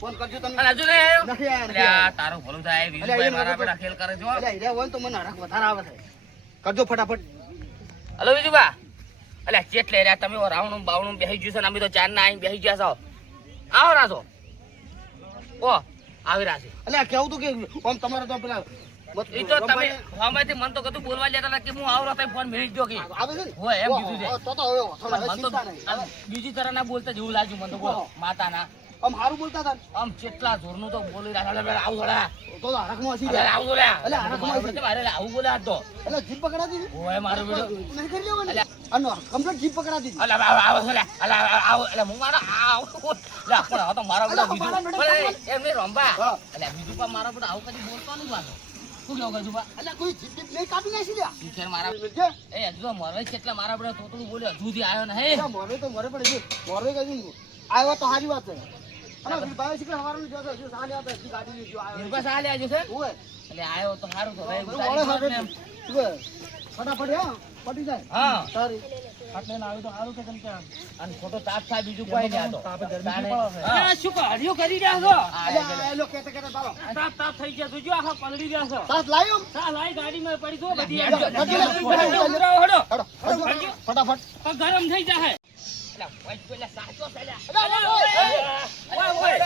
Phone કરજો તમે. હજુ નહીં આવ્યો? નથી આયા, નથી અલ્યા, આયા. તારું ભલું થાય વિજુભાઈ મારા બેટા ખેલ કરે જો. અલ્યા, હીરા હોય ને તો મને હરખ વધારે આવે છે. કરજો ફટાફટ. હલો વિજુભા, અલ્યા ચેટલે રહ્યા તમે રાવણું બાવણું બેસી ગયું છે ને અમે તો ચાર ના આવીને બેસી ગયા છો. આવો રાસો ઓ આવી રહ્યા છે. અલ્યા કેવું તું કે આમ તમારે તો પેલા એ તો તમે હવેથી મન તો કતું બોલવા લેતા હતા કે હું આવરો તમે ફોન મેળી ગયો કે આવે છે ને? હોય એમ કીધું છે. તો હવે થોડા મન તો ચિંતા નહીં. આમ બીજી તરહ ના બોલતા જેવું લાગ્યું મને તો બોલો માતાના આમ હારું બોલતા હતા ને? આમ કેટલા જોરનું તો બોલી રહ્યા આવું થોડા તો હરખમાં હસી અલ્યા, ગયા. આવું બોલ્યા અલ્યા, હરખમાં હસી. મારે આવું બોલ્યા તો એટલે જીપ પકડાતી હતી? હોય મારો બેટો નહીં કરી લેવાનું ને? આનો કમ્પ્લીટ જીપ પકડાતી હતી. અલા આવો આવો એટલે હું મારો આવ લે પણ હવે તો મારો બેટો બીજું એમ નહીં રંબા હા. એટલે બીજું પણ મારો બેટો આવું કદી બોલતો નહીં પાછો શું કેવું કજુ બા અલ્યા કોઈ જીપ જીપ નહીં કાપી નાખી લ્યા. શીખેર મારા જે? એ હજુ તો મરે કેટલા મારા બેટો તોતડું બોલ્યો હજુ સુધી આવ્યો ને હે અલ્યા, મોરે તો મોરે પડે છે. મોરે કહ્યું આવ્યો તો સારી વાત છે. અને ભાઈ શીખર હવારનું જો છે, જો સાલી આવતા એટલી ગાડી લઈ ગયો આવ્યો. નિર્ભા સાલે આજુ છે ઓય, એટલે આવ્યો તો સારું તો ભાઈ બધું મોડે સાથે શું છે? ફટાફટ હા પટી જાય. હા સારી. એટલે આવ્યું તો સારું કે કેમ અને ખોટો તાપ થાય બીજું કોઈ નહીં આ તો આ શું કાર્યો કરી રહ્યા છો? અલ્યા, એ લોકો કહેતા કહેતા ચાલો. તાપ તાપ થઈ ગયા જોજો આખા પલળી ગયા છો. સાસ લાવ્યો? સા લાઈ ગાડીમાં પડી દો બધી હેડો, હેડો, હેડો, હેડો. હેડો, હેડો, ફટાફટ. પગ ગરમ થઈ જાય. એટલે કોઈ પેલા સાચો ચાલ્યા ઓય, ઓય.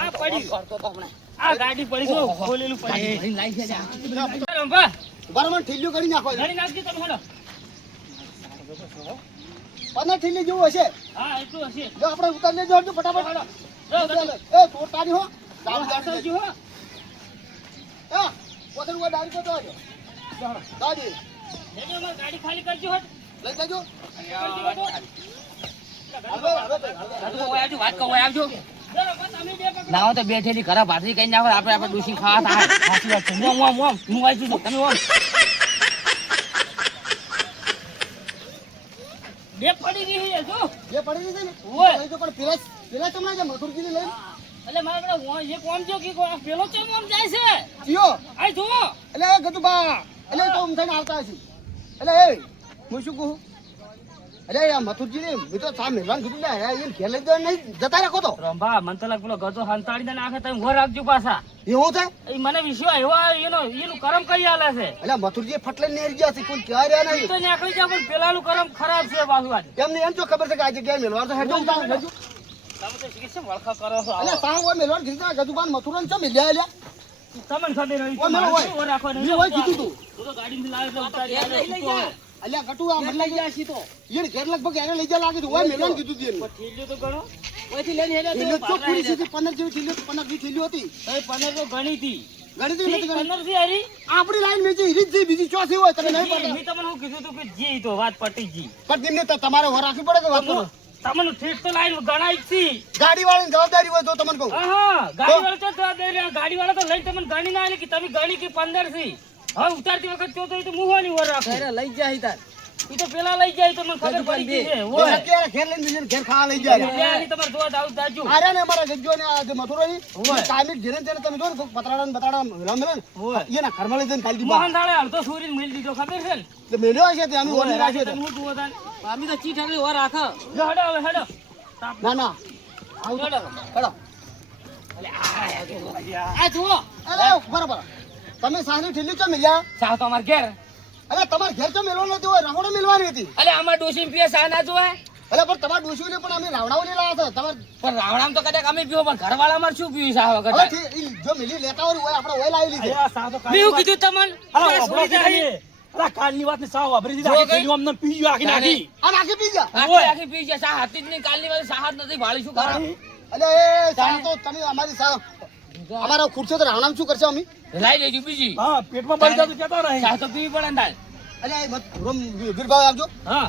આ પડી. કરતો તો હમણાં આ ગાડી પડી ગયો ખોલેલું પડી ભરીને લાઈ છે લ્યા. રંભા, બરાબર ઠીલ્યું કરી નાખો. ગાડી નાખજો તમે હેડો. 15 ઠીલી જેવું હશે. હા એટલું હશે. જો આપણે ઉતારી લેજો હરજો ફટાફટ. જો, ગાડી. એ તો તારી હો. ચાલુ પાછળ ગાડી. જો, હો. હા, પોતે ઉભા ડાળી તો આવજો. દાદી, લેજો, અમારી ગાડી ખાલી કરજો હટ. લઈ જજો. કરજો બધું. હાલો, હાલો, હાલો. ઓય આવજો વાત કહો ઓય આવજો જો, રંભા, તમે બે પકડો. ના હોય તો બે થેલી ઘરે ભાતરી કઈ નાખો આપણે ડોસી ખાવા થાય સાચી વાત છે મોમ મોમ મોમ હું આવી છું તમે ઓમ બે પડી ગઈ છે જો. જે પડી ગઈ છે ને ઓય. લઈ જો, પણ પેલા તમને જે મથુરજીને લઈને એટલે મારા પેલા એ કોમ જો કે પેલો ચમ આમ જાય છે. જીઓ. આ જો. એટલે એ ગતુબા, એટલે તો આમ થઈને આવતા હશે. એટલે એ હું શું કહું, એટલે આ મથુરજીને મેં તો સા મહેમાન કીધું ને એને ઘેર લઈ જવા નહીં જતા રાખો તો રંભા મન તો લાગ પેલો ગજો હંતાડી દે નાખે તમે ઘર રાખજો પાછા. એવું થાય. એ મને વિશ્વાસ એવો એનું કરમ કઈ હાલે છે. એટલે મથુરજી ફટલે નેરી ગયા છે, કોઈ કહેવાય રહ્યા ઈ નહીં. તો નીકળી જાય પણ પેલાનું કરમ ખરાબ છે પાછું આજે. એમને એમ તો ખબર છે કે આ જગ્યાએ મેલવાનું તો હેડો ઉતાર હેડો. તમે તો શીખી શું વળખા કરો છો એટલે આવો. સા હોય મેલવાનું કીધું ગતુબાન મથુરન છે મેલ્યા એલ્યા. તમને ખબર હોય ઓ મેલો હોય. શું રાખવાનું? મેં હોય કીધું તું. તું તો ગાડીમાં લાવે તો ઉતારી આલે, તું તો. અલ્યા ગટુ આ મને લઈ ગયા છી તો એને ઘેર લગભગ એને લઈ જા લાગે છે. ઓય મેલવાનું કીધું તું એને. થેલીઓ તો ગણો. ઓયથી લઈને હેડ્યા એને તો તો પૂરી સીધી 15 જેવી થેલીઓ 15 ની થેલીઓ હતી. તઈ 15 તો ગણી હતી. ગણી તી નથી ગણી. 15 થી હારી. આપણી લાઈન મેજી હીરી જ બીજી ચોથી હોય તમે નહીં પડતા. મેં તમને શું કીધું તું કે જી તો વાત પટી જી. પણ તેમને તો તમારે વર રાખવી પડે કે વાત કરો. તમને ઠીક તો લાઈન ગણાય જ છી. ગાડી વાળાની જવાબદારી હોય તો તમને કહું. હા, ગાડીવાળો તો જવાબદારી લે. ગાડીવાળો તો લઈને તમને ગણી ના આલે કે તમે ગણી કે 15 થી. હવે ઉતારતી વખત તો એ તો મુહોની વર રાખો. લઈ જાય તાર ઈ તો પેલા લઈ જાય તો મને ખબર પડી ગઈ છે. એ ઓય. અત્યારે ઘેર લઈને બીજાને ઘેર ખાવા લઈ જાય. ત્યાંથી તમારે જોવા જાવું જાજો. આરે ને અમારા ગજ્જો ને આ જે મથુરાની હોય. કાયમિક જેને જેને તમે જો ને કોક પતરાડા ને બતાડા રમે ને હોય. એના ઘરમાં લઈ જઈને ખાલી દી મોહન થાળે હાલ તો સુરીને મેલી દીધો ખબર છે ને? તો મેલ્યો હશે તે અમે ઓલી રાખ્યો તમે છે. હું જુઓ તાન. અમે તો ચીઠ આગળ ઓર રાખો લો હેડો હવે હેડો. ના ના આવું તો હેડો. આ જુઓ. અરે બરાબર તમે સાની ઠેલી ચો મેલ્યા. સાવ તો અમાર ઘેર અરે તમારે ઘેર તો મેલવો નથી હોય રહોડો મેલવાની હતી. અલે અમાર ડોસી પીએ સા ના જોય અરે પણ તમારે ડોસીઓને પણ અમે રાવડાઓ લઈ લાવ્યા હતા તમારે. પણ રાવણામ તો કદાચ અમે પીવો પણ ઘરવાળા અમાર શું પીવું સા વગર હવે ઈ જો મિલી લેતા હોય આપણે ઓય લાવી લીધી. મેં એવું કીધું તમને. આ સુરી જાય. કાલની વાત ને સાવ વાપરી દીધી આખી થેલીઓ અમને પી ગયો આખી નાખી આ નાખી પી ગયા. આખી આખી પી જાય સા હતી જ નહીં કાલની વાળી સાહત નથી ભાળી શું કરો અલે એ સા તો તમે અમારી સા અમારા ખુરશો તો રાવણામ શું કરશે અમે. લાઈ લેજો બીજી હા પેટમાં બળી જતું કેતો નહીં સા તો પીવી પડે ને તાર અલે એ મત રોમ વીરભાઈ આવજો. હા,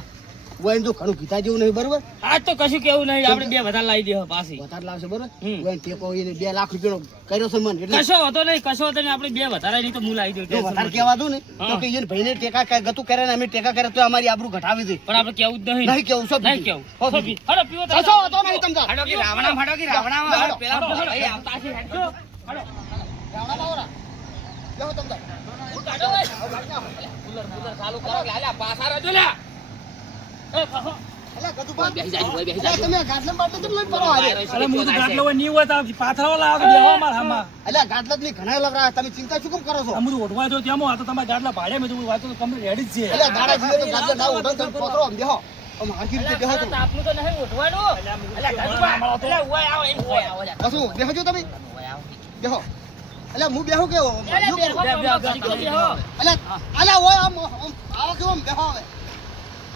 વૈન તો ઘણું કીધા જેવું નહીં બરોબર. આજ તો કશું કેવું નહીં. આપણે બે વધારે લાવી દે પાછી. વધારે લાવશે બરોબર. હમ. વૈન ટેકો એને 2 લાખ રૂપિયાનો કર્યો છે મન એટલે કશો હતો નહીં, કશો હતો નહીં. આપણે બે વધારે નહીં તો હું લાવી દઉં. જો વધારે કહેવા દઉં ને તો કે એને ભાઈને ટેકા ગતું કરે ને અમે ટેકા કરે તો અમારી આબરૂ ઘટાવી દે. પણ આપણે કેવું જ નહીં. નહીં કેવું સબ નહીં કેવું. હડો પીવો તો. કશો હતો નહીં તમને. હાડો કે રાવણા ફાડો કે રાવણા હાડો. પેલા ભાઈ આવતા છે હેડજો રાવણા લાવરા લેવો તમને. કાઢો ભાઈ કુલર ચાલુ કરો લે આલ્યા પાછા રજો લે એ, કહો. અલે ગજુબા બેસી જાય, ઓય બેસી અલે જાય. તમે ગાટલા બાટલા કેમ લઈને ફરો આજે અરે હું તો ગાટલો હોય નહીં હોય તો પાથરાવા લાવો તો બેહવા મારા હામાં. અલે ગાટલા ની ઘણા લગરા તમે ચિંતા શું કેમ કરો છો અમરું ઓઢવા જો ત્યાં આ તો તમારા ગાટલા ભાડે મેં તો વાત તો કમ્પ્લીટ રેડી જ છે. અલે દાડા જીવે તો ગાટલા ના ઉઠો તમે પથરો આમ બેહો આમ હરખી રીતે બેહો તો આપનું તો નહીં ઉઠવાનું. અલ્યા ગજુબા, અલ્યા ઓય આવો, એમ ઓય આવો, અલ્યા. કશું બેહજો તમે ઓય આવો. બેહો અલે હું બેહું કેવો અરે હું કેવું? બેહો, બેહો. અલે અલે ઓય આમ આવો કેવો આમ બેહો હવે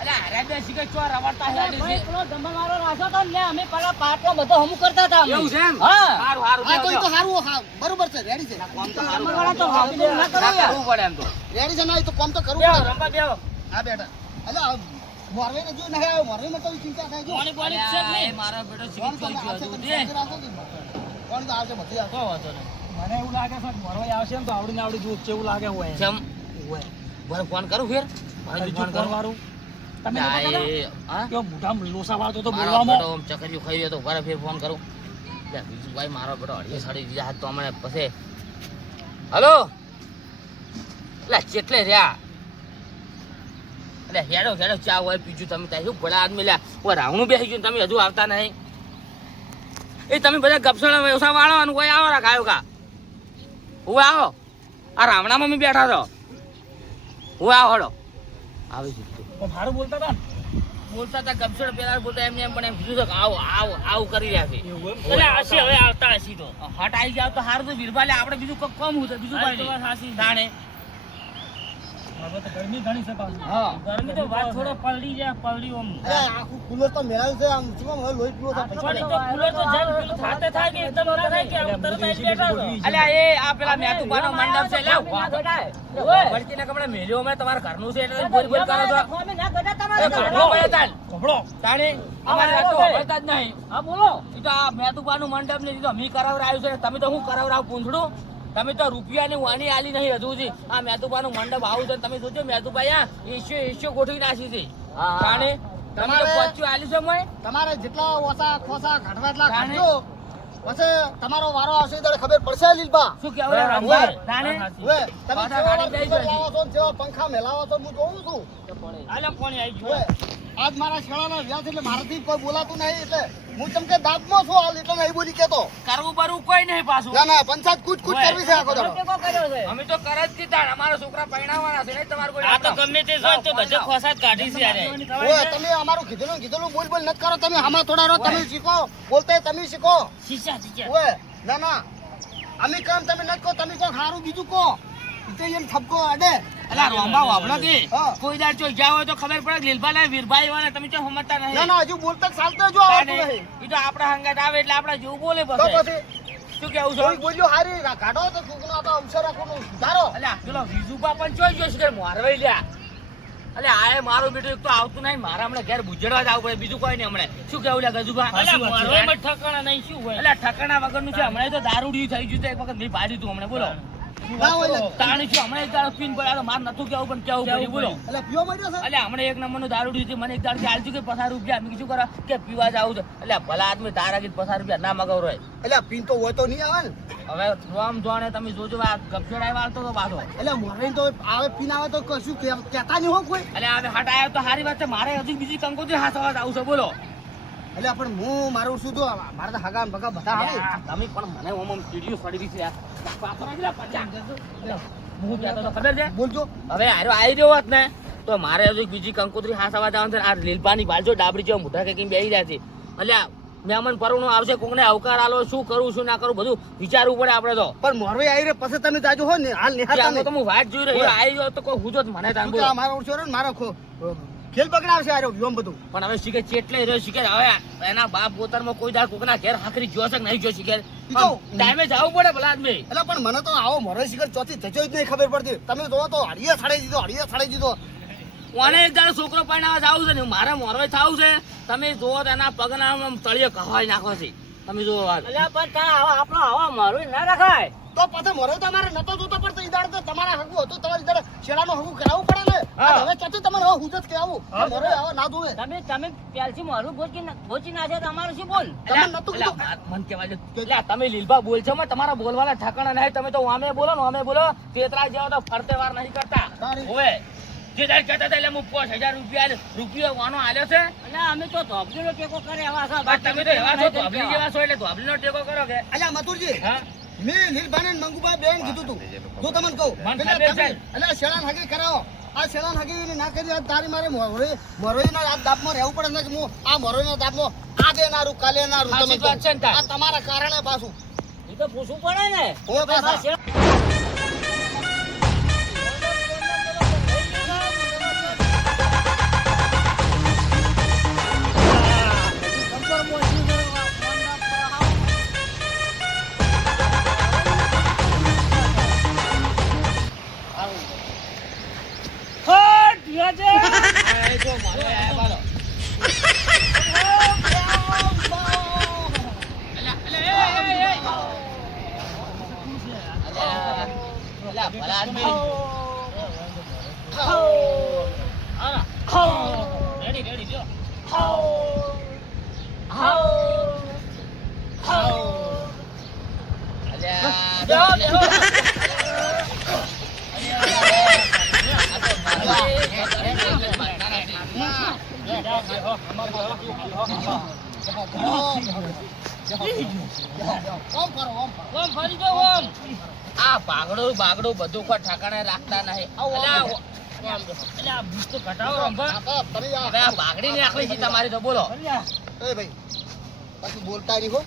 અલ્યા હારે બે શીખે ચો રવાડતા હેડી ભાઈ, છે. પેલો જમણવારો રાખો તો ને અમે પેલા પાટલો બધો હમું કરતા હતા અમે. એવું છે એમ? હા. હારું, હારું, હા તો બેહો, ઈ તો બેહો. હારું હા બરોબર છે રેડી છે કોમ તો હારું જમણવાળા તો કરવું હારું ના કરો યાર. પડે એમ તો. રેડી છે ના ઈ તો કામ તો કરવું બેહો, પડે રંભા બેહો. હા બેટા અલે મોરવે ને જો નહીં આવ્યો મોરવે માં તો ચિંતા થાય જો પાણી પાણી છે જ અલ્યા, એ નહીં. મારો બેટો કોણ શીખી તો ગયો આવશે હજુ તમે દે. શાંતિ રાખો કે કોણ તો આવશે બધી આવશે કોઈ વાંધો નહીં. મને એવું લાગે છે કે મરવાઈ આવશે ને તો આવડીને આવડી જોત છે એવું લાગે હોય. ચમ, બોલ ફોન કરું ફેર ભાઈ ફોન કરું વાળું તમે ના, નહોતા એ હા કેવો મોઢામાં લોસા વાળતો તો મારો બોલવામાં. બેટો આમ ચકરીયું ખાઈ રહ્યો તો ઉભા રહો, ફેર ફોન કરું લે બીજું ભાઈ મારો બેટો અડીએ સાડી દીધા હાથ તો હમણાં પછી હલો એટલે ચેટલે રહ્યા એટલે હેડો હેડો ચા હોય પીજું તમે ત્યાં શું ભલા આદમી લ્યા ઓય રાવણું બેસી ગયું તમે હજુ આવતા નહીં એ તમે બધા ગપસણા વ્યવસાય વાળો અને કોઈ આવો રા ગાયો કા હું આવો આ રાવણામાં મેં બેઠા છો હું આવો હડો આવી જતું પણ સારું બોલતા હતા ને. બોલતા હતા ગપસણ પેલા બોલતા એમને એમ પણ એમ કીધું છે કે આવો આવો આવું કરી રહ્યા છે એવું એમ? એટલે હશે હવે આવતા હશે તો. હટ આવી જાવ તો સારું તો બિરબાલે આપણે બીજું કોક કમ હતું બીજું આ કઈ તો વાત નહીં સાચી છે. તાણે હવે તો ગરમી ઘણી છે પાછી. હા ગરમી તો વાત થોડો પલળી જાય પલળી ઓમ. અલે આખું કુલર તો મેળાયું છે આમ શું આમ હવે લોહી પીવો છે પણ એ તો કુલર તો જેમ પેલું થાતે થાય કે એકદમ ના થાય કે આમ તરત આવીને બેઠા છો. અલ્યા એ આ પેલા મેતુબાનો મંડપ છે લાવ ઓય. વળકીને કપડે મેલ્યો મેં તમારા ઘરનું છે એટલે બોલ બોલ કરો છો અમે ના ગડા એ તમારા ઘરનો ઘરનો. ભાઈ તાન ગભડો. તાણે અમારી વાત તો હોભળતા જ નહીં હા બોલો. એ તો આ મેતુબાનું મંડપ ને એ તો મી કરાવરાયું છે ને તમે તો શું કરાવરાવ પૂંછડું તમે તો રૂપિયાની વાની આલી નહીં હજુ સુધી આ મેતુબાનું મંડપ આવું છે ને તમે સોચો મેતુભાઈ આ એશિયો ગોઠવી નાખી છે તાણે તમે તો પચ્યું આલ્યું છે મોય તમારે જેટલા ઓછા ખોસા ઘટવા એટલા તાણે? ઘટજો પછી તમારો વારો આવશે ત્યારે ખબર પડશે લીલબા શું કહેવાય રામભાઈ? તાણે હવે તમે પાછા જેવા ગાડી દઈ લાવો છો ને જેવા પંખા મેલાવો છો હું જોઉં છું આલે પાણી આવી હવે ગયું. આજ મારા શાળાના વ્યાસ એટલે મારાથી કોઈ બોલાતું નહીં એટલે હું ચમકે દાબમાં છું હાલ એટલે નહીં બોલી કેતો કરવું બરવું કોઈ નહીં પાછું ના ના પંચાયત કૂચ કૂચ કરવી છે આખો દાડો ટેકો કર્યો છે. અમે તો કર જ કીધા અમારા છોકરા પરણાવવાના છે નહીં તમારે કોઈ આ તો ગમે તે હોય તો બધે ખોસાત કાઢી છે યાર. ઓય તમે અમારું કીધેલું બોલ બોલ નથી કરો તમે આમાં થોડા રહો તમે શીખો બોલતા તમે શીખો શીશા શીશા. ઓય ના ના અમે કામ તમે નથી કહો તમે કહો સારું બીજું કહો તો એમ ઠપકો અડે અલા રોંબા વાપડો કે હા. કોઈ દાડ ચોઈ ગયા હોય તો ખબર પડે કે લીલભાઈ વીરભાઈ વાળા તમે ચો સમજતા ના નહીં ના હજુ બોલતા ચાલતા જો આવતું તાણે નહીં ઈ તો આપણા હંગાત આવે એટલે આપણા જેવું બોલે તો પછી પછી શું કેવું કોઈ છો બોલ્યો હારી કાઢો તો છોકરો તો અવસર રાખવાનું સુધારો અલ્યા પેલો વિજુબા પણ ચોઈ જોશ કે મારવાઈ લ્યા અલ્યા આએ મારું બેટું એક તો આવતું નહીં મારા હમણાં ઘેર ગુજરવા જ આવવું પડે બીજું કોઈ નહીં હમણાં શું કેવું લ્યા ગજુબા અલ્યા મારવાઈમાં ઠકાણા નહીં શું હોય. અલ્યા ઠકાણા વગરનું છે હમણાં તો દારૂડિયું થઈ ગયું છે એક વખત મેં પાડ્યું તું હમણાં બોલો ના હોય ને. તાણી શું હમણાં એક દાડો પીન પડ્યા તો મારે નતું કેવું પણ કેવું પડ્યું બોલો એટલે પીવો મળ્યો છે અલ્યા હમણાં એક નંબરનું દારૂડિયું છે મને એક દાડ કે આલજુ કે 50 રૂપિયા મેં કીધું કરા કે પીવા જાવું છે અલ્યા ભલા આદમી તારા કે 50 રૂપિયા ના મગાવ રોય એટલે પીન તો હોય તો નહીં આવે ને હવે રોમ જોણે તમે જોજો આ ગપસડાઈ વાળતો તો પાછો એટલે મોરણી તો આવે પીન આવે તો કશું કહેતા નહીં હો કોઈ અલ્યા હવે હટ આવ્યો તો સારી વાત છે મારે હજુ બીજી કંકોત્રી હાથ અવાજ આવું છે બોલો એટલે પણ હું મારું શું તો મારે તો હગા બગા બધા આવે અલ્યા, તમે પણ મને ઓમ સીડીઓ સડી દીધી આ પાપરા જેલા પચા હું કહેતો તો ખબર છે બોલજો હવે હારો આવી રહ્યો હોત ને તો મારે હજુ બીજી કંકોત્રી હાથ અવાજ આવે છે આ લીલપાની બાજુ ડાબડી જેવા મોઢા કે બેસી જાય છે અલ્યા મહેમાન પરણું આવશે કોકને આવકાર આલો શું કરું શું ના કરું બધું વિચારવું પડે આપણે તો પણ મોરવે આવી રે પછી તમે જાજો હો ને હાલ નિહાળતા ત્યાં તો નહીં હું વાત જોઈ રહ્યો આવી ગયો તો કોઈ હુજો જ મને તાન શું કે બોલો આ મારો ઓછો રહ્યો ને મારો ખેલ બગડાવશે આ રહ્યો વ્યોમ બધું પણ હવે શીખે ચેટલે રહ્યો શીખે હવે એના બાપ પોતારમાં કોઈ દાડ કોકના ઘેર હાકરી જોશે કે નહીં જો શીખે તો ટાઈમે જવું પડે ભલા આદમી એટલે પણ મને તો આવો મોરવે શિખર ચોથી જજો જ નહીં ખબર પડતી તમે જોવો તો હળિયે સડાઈ દીધો કોને એક દાડો છોકરો પરણાવવા જાવું છે ને મારે મોરવે થાવું છે તમે જોવો તો એના પગના આમ તળિયે કહાઈ નાખો છે તમે જોવો વાત અલ્યા પણ તા આપણો આવા મારું ના રખાય. તો પછી મોરવે તો અમારે નતો જોતો પડતો ઈ દાડે તો તમારા હગું હતું તમારી દાડે શેડાનું હગું કરાવવું પડે ને હા. હવે ચોથી તમારે હવે હુજ જ કહેવું મોરવે હવે ના જોવે તમે પ્યાલથી મારું ગોચી નાખે તો અમારું શું બોલ. તમે નતું અલ્યા, કીધું વાત મન કહેવા દે. અલ્યા, તમે લીલબા બોલ છો તમારા બોલવાના ઠાકાણા નહીં તમે તો આમે બોલો ને અમે બોલો તેતરા જેવા તો ફરતે વાર નહીં કરતા તારી. ઓવે જે તારે કહેતા હતા એટલે હું 5000 રૂપિયો વાનો આલ્યો છે. એટલે અમે તો ધોબલીનો ટેકો કરે એવા છે. બસ તમે તો એવા છો ધોબલી જેવા છો એટલે ધોબલીનો ટેકો કરો કે અલ્યા મથુરજી હા મેં નીલભાઈ ને મંગુભાઈ બેન કીધું તું જો તમને કહું મન પેલા ખબર છે. તમે- અલ્યા શેલાન હગી કરાવો આ શેલાન હગી ના કરી આ તારી મારે મોરોઈના આ દાબમાં રહેવું પડે ને કે હું આ મોરોઈના દાબમાં આ દેનારું કાલે નારું સાચી તમે વાત છે ને તાર. આ તમારા કારણે પાછું એ તો પૂછવું પડે ને. ઓય પાછા. હટ, યાજે. આ જો મારો આયા બાલો. અલ્યા ભલા આદમી. રેડી રેડી જો. અલ્યા બેહો, બેહો. ઓમ કરો ઓમ કરો. ઓમ ફરી જો ઓમ. આ બાગડું બાગડું બધું કોઈ ઠાકાણે રાખતા નહીં. અલ્યા એટલે આ બૂસ્ટ તો ઘટાડો રંભા. આ તો તમે આ- હવે આ બાગડીની આખલી છે તમારી તો બોલો. એ ભાઈ પાછું બોલતા નહીં હો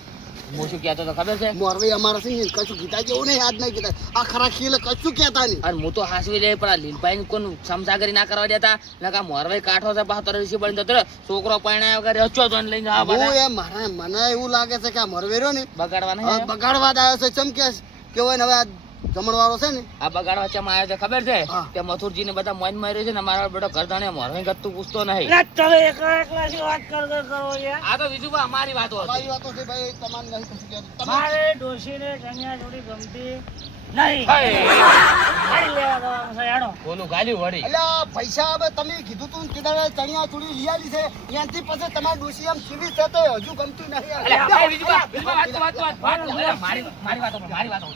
હું શું કહેતો તો ખબર છે મોરવી અમારા છે ને કશું કીધા જેવું નહીં આજ નહીં કીધા આ ખરા ખીલે કશું કહેતા નહીં અને હું તો હાસવી લે પણ આ લીલભાઈ કોણ સમસાગરી ના કરવા દેતા નકા મોરવાઈ કાઠો છે પાછો તરસી બની જતો રહ્યો. છોકરો પરણાયો વગર હચ્ચો જોઈને લઈને જવા હું પાછા. એ મારા મને એવું લાગે છે કે આ મોરવેરો ને બગાડવા નહીં આવ્યો? બગાડવા જ આવ્યો છે ચમકે કે હોય ને હવે આ જમણવાળો છે ને આ બગાડવા ચમ આવ્યો છે ખબર છે હા. કે મથુરજી ને બધા મોજ માર્યો છે ને મારો બેટો ઘરધાણે મોરવાઈ ગતું પૂછતો નહીં. તમે એકલા એકલા શું વાત કરો યાર. આ તો બીજું પણ અમારી વાતો હતી. તમારી વાતો છે ભાઈ તમારે નહીં કશું કહેતું. તમે મારે ડોશીને કન્યા જોડી ગમતી નહીં. હે, મારી લેવા જવાનું છે હેડો. બોલું ગાલ્યું વળી. અલ્યા પૈસા હવે તમે કીધું તું ને કીધા ચણિયા ચોળી લઈ આલી છે ત્યાંથી પછી તમારી ડોશી આમ સીવી છે તો હજુ ગમતું નહીં અલ્યા, ભાઈ, બીજું વાત. અલ્યા, મારી વાતો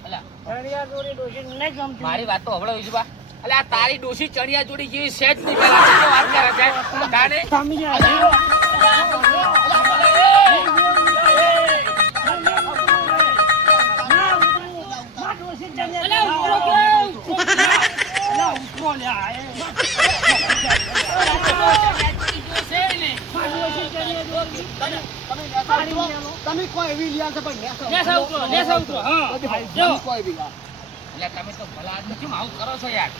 અલ્યા, કન્યા જોડી ડોશીને નહીં ગમતી. મારી વાત તો હવળો વિજુબા. અલ્યા, આ તારી ડોશી ચણિયા જોડી જેવી સેજ નહીં પેલા શું વાત કરે છે તાને? તમે કોઈ એવી લઈ આવશે પણ નેસા ઉતરો, હા. જો. કોઈ એવી લાવ. અલ્યા, તમે તો ભલા આદમી કેમ આવું કરો છો યાર?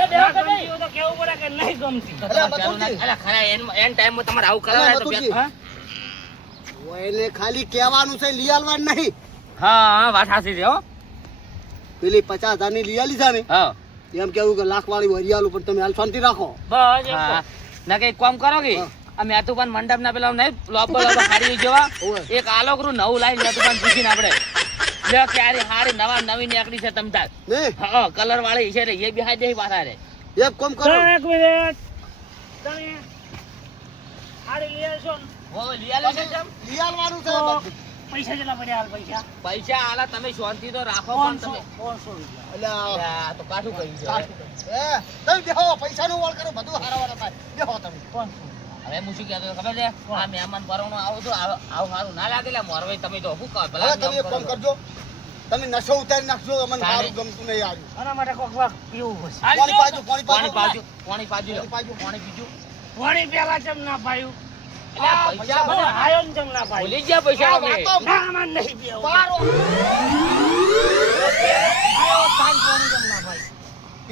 ના ગમતી હોય તો કેવું પડે કે નહીં ગમતી. અલ્યા, પેલું ના- મથુરજી. અલ્યા, ખરા એન ટાઈમમાં તમારે આવું અલ્યા, કરાવે તો મથુરજી. હા? એને ખાલી કહેવાનું છે લઈ આલવાનું નહીં હા, વાત સાચી છે હો. પેલી 50,000 ની લઈ આલી છે ને હા. એમ કેવું કે લાખ વાળી વરિયાલું પણ તમે હાલ શાંતિ રાખો બસ એમ હા. તો. ના કઈ કામ કરો કે હા. અમે આતુપાન મંડપ ના પેલા નહીં લોબો હારી જેવા ઓવે. એક આલોકરું નવું લાઈન આતુપાન પૂછીને આપણે લે ક્યારે હારી નવી નીકળી છે તમતાર ને હા કલર વાળી છે રે એ બી હાજે પાછા રે એક કામ કરો તો એક મિનિટ. તમે હારી લઈ આવશો ને? હો લિયાલે છે કેમ? લઈ આલવાનું છે તો બધું. પૈસા કેટલા પડ્યા હાલ પૈસા? પૈસા આલા તમે શાંતિ તો રાખો પણ 500 તમે રૂપિયા. અલ્યા, આ તો કાઠું કહ્યું છે તમે બેહો પૈસાનો વળ કરો બધું હારાવાળા થાય બેહો તમે 500. હવે હું શું કહેતો હતો ખબર છે આ મહેમાન પરણો આવું તો આવું સારું ના લાગે લે મોરવાઈ તમે તો શું કહો હવે ભલા તમે એક કામ કરજો તમે નશો ઉતારી નાખજો અમને સારું ગમતું નહીં આવ્યું આના માટે કોક વાર પીવું પડશે. પાણી પાજો પાણી પાજુ પાણી પાજુ લો. પાજો. પાણી પીજુ પાણી પેલા ચમ ના પાયું. એટલે આ પૈસા મને બધા આયો ને ચમ ના પાયું. ભૂલી ગયા પૈસા અમે વાતો ના, આમાં નહીં પીવું. પારો